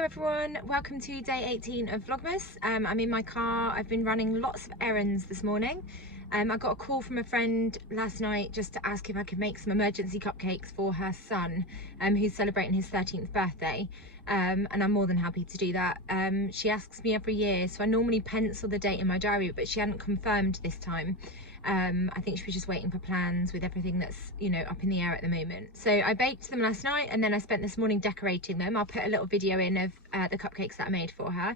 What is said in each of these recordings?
Hello everyone, welcome to day 18 of Vlogmas. I'm in my car. I've been running lots of errands this morning. I got a call from a friend last night just to ask if I could make some emergency cupcakes for her son, who's celebrating his 13th birthday, and I'm more than happy to do that. She asks me every year, so I normally pencil the date in my diary, but she hadn't confirmed this time. I think she was just waiting for plans with everything that's, you know, up in the air at the moment. So I baked them last night and then I spent this morning decorating them. I'll put a little video in of the cupcakes that I made for her.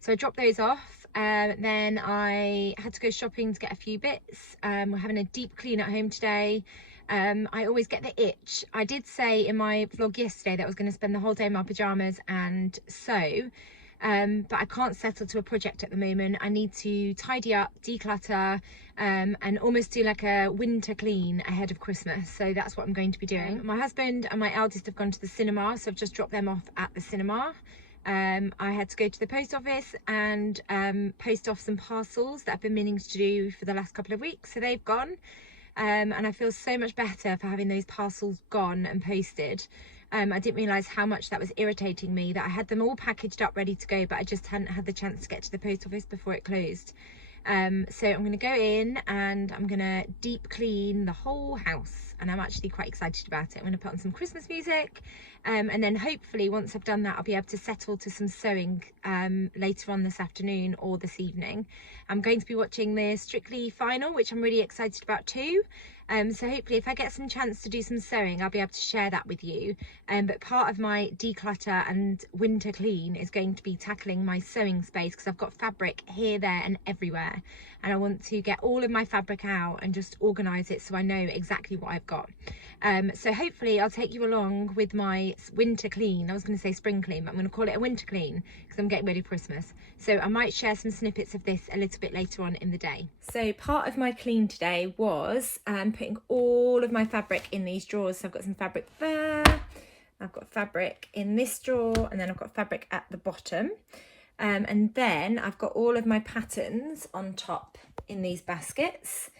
So I dropped those off. Then I had to go shopping to get a few bits. We're having a deep clean at home today. I always get the itch. I did say in my vlog yesterday that I was going to spend the whole day in my pajamas and sew. But I can't settle to a project at the moment. I need to tidy up, declutter, and almost do like a winter clean ahead of Christmas. So that's what I'm going to be doing. My husband and my eldest have gone to the cinema, so I've just dropped them off at the cinema. I had to go to the post office and post off some parcels that I've been meaning to do for the last couple of weeks. So they've gone. And I feel so much better for having those parcels gone and posted. I didn't realise how much that was irritating me, that I had them all packaged up ready to go, but I just hadn't had the chance to get to the post office before it closed. So I'm going to go in and I'm going to deep clean the whole house, and I'm actually quite excited about it. I'm going to put on some Christmas music, and then hopefully once I've done that I'll be able to settle to some sewing later on this afternoon or this evening. I'm going to be watching the Strictly final, which I'm really excited about too. So hopefully if I get some chance to do some sewing, I'll be able to share that with you. But part of my declutter and winter clean is going to be tackling my sewing space, because I've got fabric here, there and everywhere. And I want to get all of my fabric out and just organise it so I know exactly what I've got. So hopefully I'll take you along with my winter clean. I was going to say spring clean, but I'm going to call it a winter clean because I'm getting ready for Christmas. So I might share some snippets of this a little bit later on in the day. So part of my clean today was putting all of my fabric in these drawers. So I've got some fabric there, I've got fabric in this drawer, and then I've got fabric at the bottom. And then I've got all of my patterns on top in these baskets.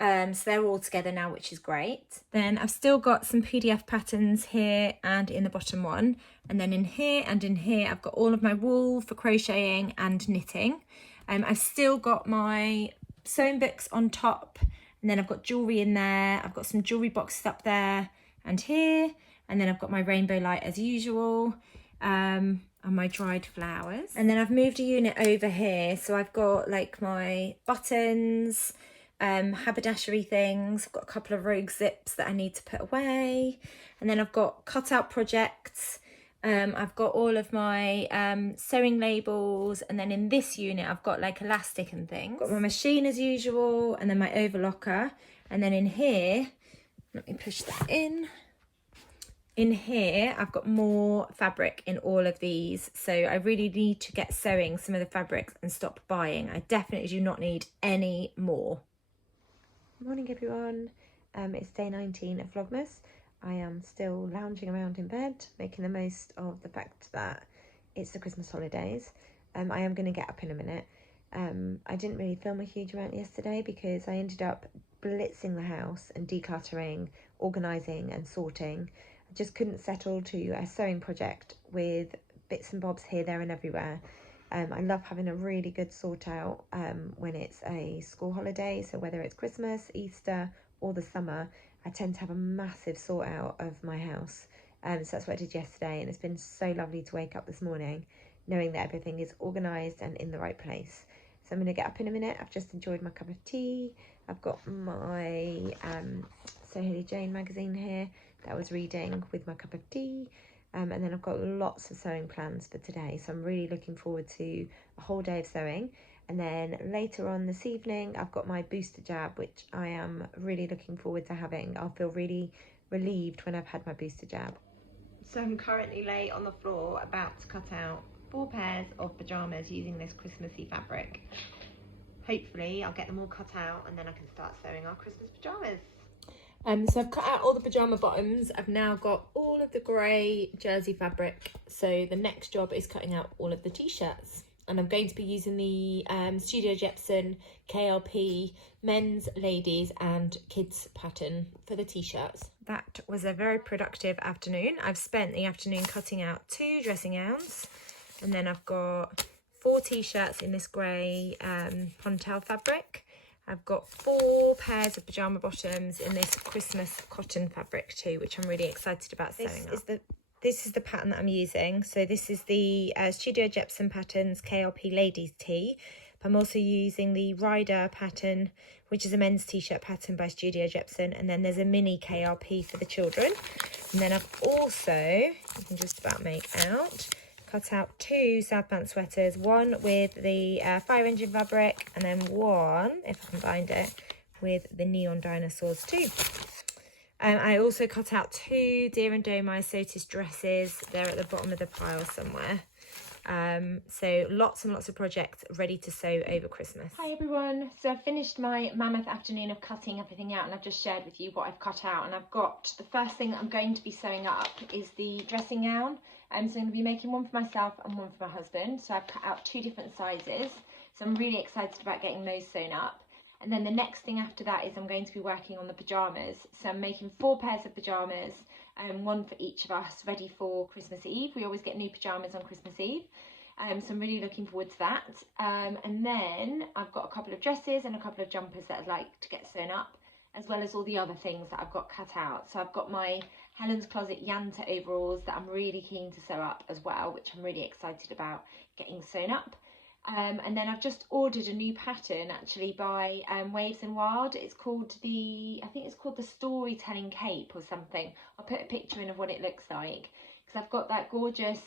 So they're all together now, which is great. Then I've still got some PDF patterns here and in the bottom one. And then in here and in here, I've got all of my wool for crocheting and knitting. I've still got my sewing books on top, and then I've got jewellery in there. I've got some jewellery boxes up there and here. And then I've got my rainbow light as usual. And my dried flowers. And then I've moved a unit over here. So I've got like my buttons, haberdashery things. I've got a couple of rogue zips that I need to put away. And then I've got cutout projects. I've got all of my sewing labels, and then in this unit I've got like elastic and things. Got my machine as usual, and then my overlocker. And then in here, let me push that in. In here, I've got more fabric in all of these. So I really need to get sewing some of the fabrics and stop buying. I definitely do not need any more. Morning everyone. It's day 19 of Vlogmas. I am still lounging around in bed, making the most of the fact that it's the Christmas holidays. I am going to get up in a minute. I didn't really film a huge amount yesterday because I ended up blitzing the house and decluttering, organising and sorting. I just couldn't settle to a sewing project with bits and bobs here, there and everywhere. I love having a really good sort out when it's a school holiday. So whether it's Christmas, Easter or the summer, I tend to have a massive sort out of my house. So that's what I did yesterday, and it's been so lovely to wake up this morning knowing that everything is organised and in the right place. So I'm going to get up in a minute. I've just enjoyed my cup of tea. I've got my So Hilly Jane magazine here that I was reading with my cup of tea. And then I've got lots of sewing plans for today. So I'm really looking forward to a whole day of sewing. And then later on this evening, I've got my booster jab, which I am really looking forward to having. I'll feel really relieved when I've had my booster jab. So I'm currently lay on the floor about to cut out 4 pairs of pyjamas using this Christmassy fabric. Hopefully I'll get them all cut out and then I can start sewing our Christmas pyjamas. So I've cut out all the pyjama bottoms. I've now got all of the grey jersey fabric. So the next job is cutting out all of the t-shirts. And I'm going to be using the Studio Jepson KLP men's, ladies and kids pattern for the t-shirts. That was a very productive afternoon. I've spent the afternoon cutting out 2 dressing gowns. And then I've got 4 t-shirts in this grey Pontel fabric. I've got 4 pairs of pyjama bottoms in this Christmas cotton fabric too, which I'm really excited about sewing up. This is the pattern that I'm using. So this is the Studio Jepson Patterns KLP Ladies Tee. I'm also using the Rider pattern, which is a men's t-shirt pattern by Studio Jepson. And then there's a mini KLP for the children. And then I've also, you can just about make out, cut out 2 Southbound sweaters, one with the fire engine fabric, and then one, if I can find it, with the neon dinosaurs too. I also cut out 2 Deer and Doe Myosotis dresses. They're at the bottom of the pile somewhere. So lots and lots of projects ready to sew over Christmas. Hi everyone. So I've finished my mammoth afternoon of cutting everything out, and I've just shared with you what I've cut out. And I've got the first thing that I'm going to be sewing up is the dressing gown. So I'm going to be making one for myself and one for my husband. So I've cut out 2 different sizes. So I'm really excited about getting those sewn up. And then the next thing after that is I'm going to be working on the pyjamas. So I'm making 4 pairs of pyjamas, one for each of us, ready for Christmas Eve. We always get new pyjamas on Christmas Eve. So I'm really looking forward to that. And then I've got a couple of dresses and a couple of jumpers that I'd like to get sewn up, as well as all the other things that I've got cut out. So I've got my Helen's Closet Yanta overalls that I'm really keen to sew up as well, which I'm really excited about getting sewn up. And then I've just ordered a new pattern actually by Waves and Wild. It's called I think it's called the Storytelling Cape or something. I'll put a picture in of what it looks like, because I've got that gorgeous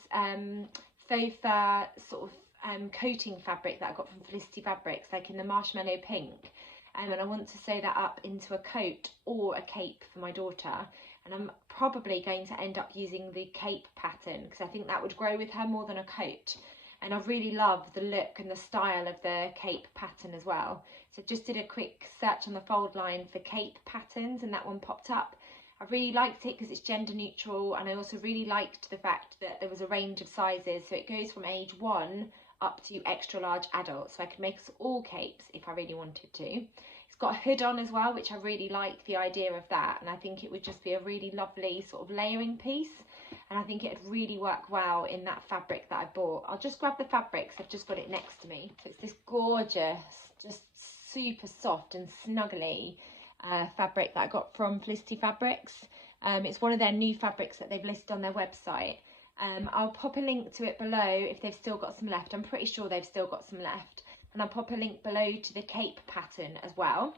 faux fur sort of coating fabric that I got from Felicity Fabrics, like in the marshmallow pink. And I want to sew that up into a coat or a cape for my daughter. And I'm probably going to end up using the cape pattern, because I think that would grow with her more than a coat. And I really love the look and the style of the cape pattern as well. So just did a quick search on the fold line for cape patterns, and that one popped up. I really liked it because it's gender neutral, and I also really liked the fact that there was a range of sizes. So it goes from age 1 up to extra large adult. So I could make us all capes if I really wanted to. It's got a hood on as well, which I really like the idea of that. And I think it would just be a really lovely sort of layering piece. And I think it'd really work well in that fabric that I bought. I'll just grab the fabrics, I've just got it next to me. So it's this gorgeous, just super soft and snuggly fabric that I got from Felicity Fabrics. It's one of their new fabrics that they've listed on their website. I'll pop a link to it below if they've still got some left. I'm pretty sure they've still got some left. And I'll pop a link below to the cape pattern as well.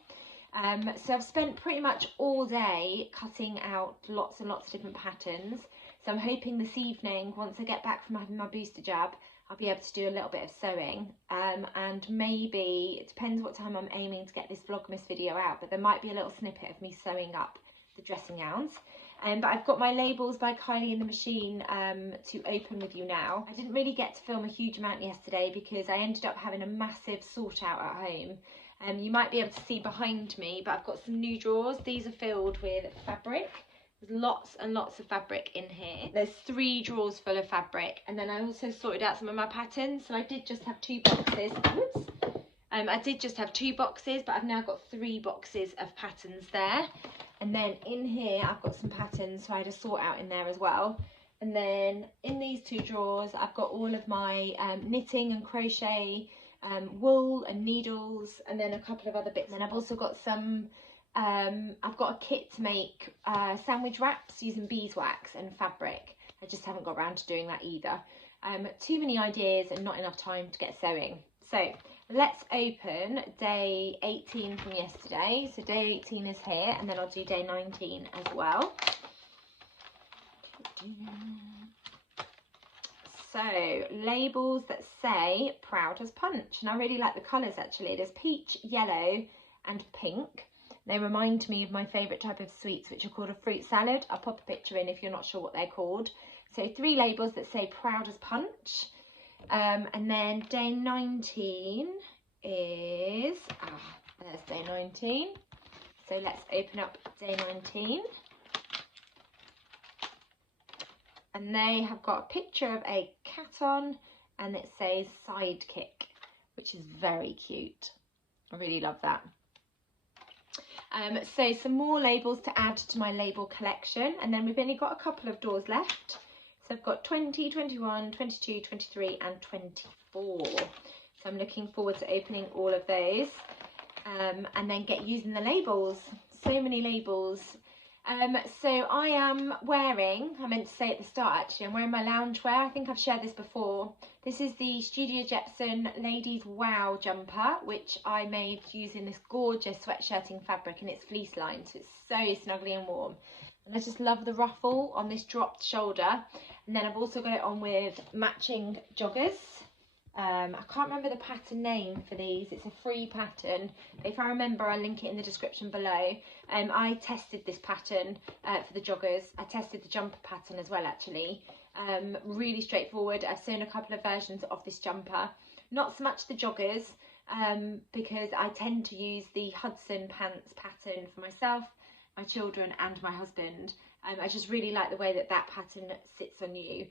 So I've spent pretty much all day cutting out lots and lots of different patterns. So I'm hoping this evening, once I get back from having my booster jab, I'll be able to do a little bit of sewing. And maybe, it depends what time I'm aiming to get this Vlogmas video out, but there might be a little snippet of me sewing up the dressing gowns. But I've got my labels by Kylie in the machine to open with you now. I didn't really get to film a huge amount yesterday because I ended up having a massive sort out at home. You might be able to see behind me, but I've got some new drawers. These are filled with fabric. There's lots and lots of fabric in here. There's 3 drawers full of fabric, and then I also sorted out some of my patterns. So I did just have 2 boxes. Oops. I did just have 2 boxes, but I've now got 3 boxes of patterns there. And then in here I've got some patterns, so I had to sort out in there as well. And then in these 2 drawers I've got all of my knitting and crochet, wool and needles, and then a couple of other bits. And then I've also got some I've got a kit to make sandwich wraps using beeswax and fabric. I just haven't got around to doing that either. Too many ideas and not enough time to get sewing. So let's open day 18 from yesterday. So day 18 is here, and then I'll do day 19 as well. So labels that say Proud as Punch, and I really like the colours actually. There's peach, yellow and pink. They remind me of my favourite type of sweets, which are called a fruit salad. I'll pop a picture in if you're not sure what they're called. So 3 labels that say Proud as Punch. And then day 19 is, there's day 19. So let's open up day 19. And they have got a picture of a cat on, and it says Sidekick, which is very cute. I really love that. So some more labels to add to my label collection, and then we've only got a couple of doors left. So I've got 20, 21, 22, 23 and 24. So I'm looking forward to opening all of those and then get using the labels. So many labels. So I am wearing, I meant to say at the start actually, I'm wearing my loungewear. I think I've shared this before. This is the Studio Jepson Ladies Wow jumper, which I made using this gorgeous sweatshirting fabric, and it's fleece lined, so it's so snuggly and warm. And I just love the ruffle on this dropped shoulder. And then I've also got it on with matching joggers. I can't remember the pattern name for these. It's a free pattern. If I remember, I'll link it in the description below. I tested this pattern for the joggers. I tested the jumper pattern as well, actually. Really straightforward. I've sewn a couple of versions of this jumper. Not so much the joggers, because I tend to use the Hudson pants pattern for myself, my children and my husband. I just really like the way that that pattern sits on you.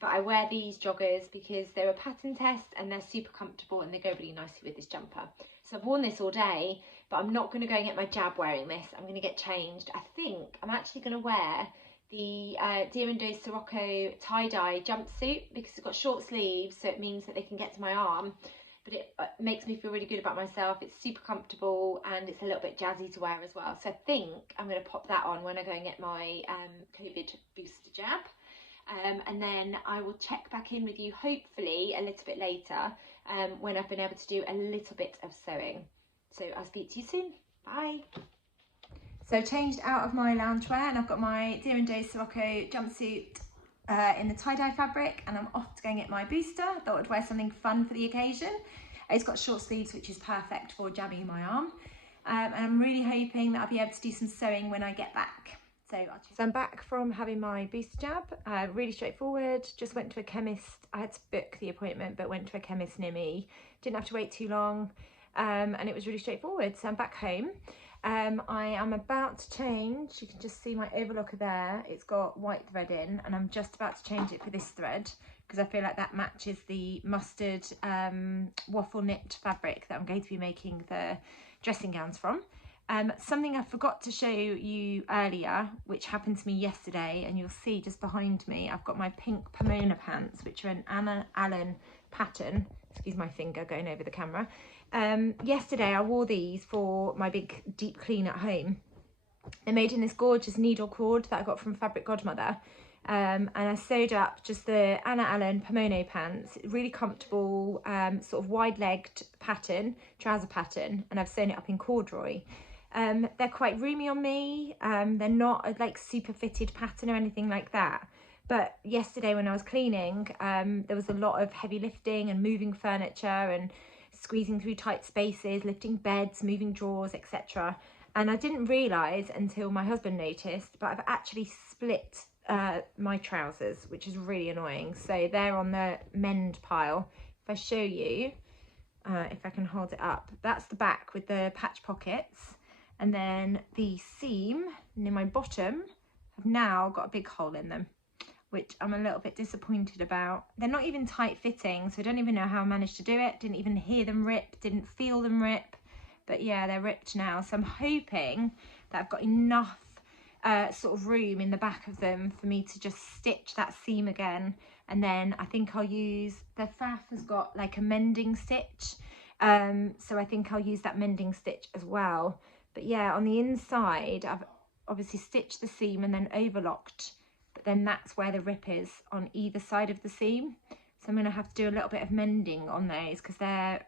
But I wear these joggers because they're a pattern test and they're super comfortable and they go really nicely with this jumper. So I've worn this all day, but I'm not going to go and get my jab wearing this. I'm going to get changed. I think I'm actually going to wear the Deer & Doe Sirocco tie-dye jumpsuit because it's got short sleeves, so it means that they can get to my arm. But it makes me feel really good about myself. It's super comfortable and it's a little bit jazzy to wear as well. So I think I'm going to pop that on when I go and get my COVID booster jab. And then I will check back in with you hopefully a little bit later when I've been able to do a little bit of sewing. So I'll speak to you soon. Bye. So I changed out of my loungewear and I've got my Deer & Doe Sirocco jumpsuit in the tie-dye fabric, and I'm off to go and get my booster. I thought I'd wear something fun for the occasion. It's got short sleeves, which is perfect for jabbing my arm. And I'm really hoping that I'll be able to do some sewing when I get back. So I'm back from having my booster jab. Really straightforward. Just went to a chemist. I had to book the appointment, but went to a chemist near me. Didn't have to wait too long. And it was really straightforward. So I'm back home. I am about to change. You can just see my overlocker there. It's got white thread in, and I'm just about to change it for this thread because I feel like that matches the mustard waffle knit fabric that I'm going to be making the dressing gowns from. Something I forgot to show you earlier, which happened to me yesterday, and you'll see just behind me, I've got my pink Pomona pants, which are an Anna Allen pattern. Excuse my finger going over the camera. Yesterday I wore these for my big deep clean at home. They're made in this gorgeous needle cord that I got from Fabric Godmother, and I sewed up just the Anna Allen Pomona pants. Really comfortable, sort of wide-legged pattern, trouser pattern, and I've sewn it up in corduroy. They're quite roomy on me. They're not a like super fitted pattern or anything like that. But yesterday when I was cleaning, there was a lot of heavy lifting and moving furniture and squeezing through tight spaces, lifting beds, moving drawers, etc. And I didn't realise until my husband noticed, but I've actually split my trousers, which is really annoying. So they're on the mend pile. If I show you, if I can hold it up, that's the back with the patch pockets. And then the seam near my bottom have now got a big hole in them, which I'm a little bit disappointed about. They're not even tight fitting, so I don't even know how I managed to do it. Didn't even hear them rip, didn't feel them rip. But yeah, they're ripped now. So I'm hoping that I've got enough sort of room in the back of them for me to just stitch that seam again. And then I think I'll use, the faff has got like a mending stitch. So I think I'll use that mending stitch as well. But yeah, on the inside, I've obviously stitched the seam and then overlocked. But then that's where the rip is on either side of the seam. So I'm going to have to do a little bit of mending on those because they're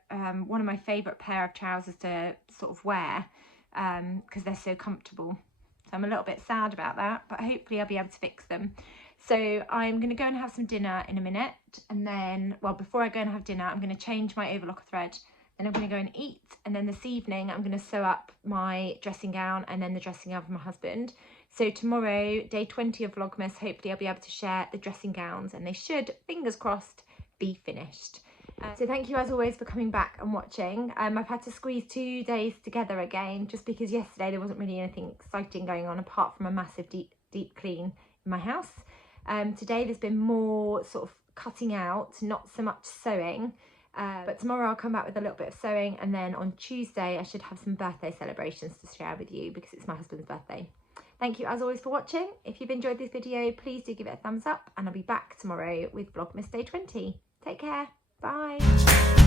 one of my favourite pair of trousers to sort of wear because they're so comfortable. So I'm a little bit sad about that, but hopefully I'll be able to fix them. So I'm going to go and have some dinner in a minute, and then, well, before I go and have dinner, I'm going to change my overlocker thread. Then I'm going to go and eat, and then this evening I'm going to sew up my dressing gown and then the dressing gown for my husband. So tomorrow, day 20 of Vlogmas, hopefully I'll be able to share the dressing gowns, and they should, fingers crossed, be finished. So thank you as always for coming back and watching. I've had to squeeze 2 days together again, just because yesterday there wasn't really anything exciting going on apart from a massive deep clean in my house. Today there's been more sort of cutting out, not so much sewing. But tomorrow I'll come back with a little bit of sewing, and then on Tuesday I should have some birthday celebrations to share with you because it's my husband's birthday. Thank you as always for watching. If you've enjoyed this video, please do give it a thumbs up, and I'll be back tomorrow with Vlogmas Day 20. Take care. Bye.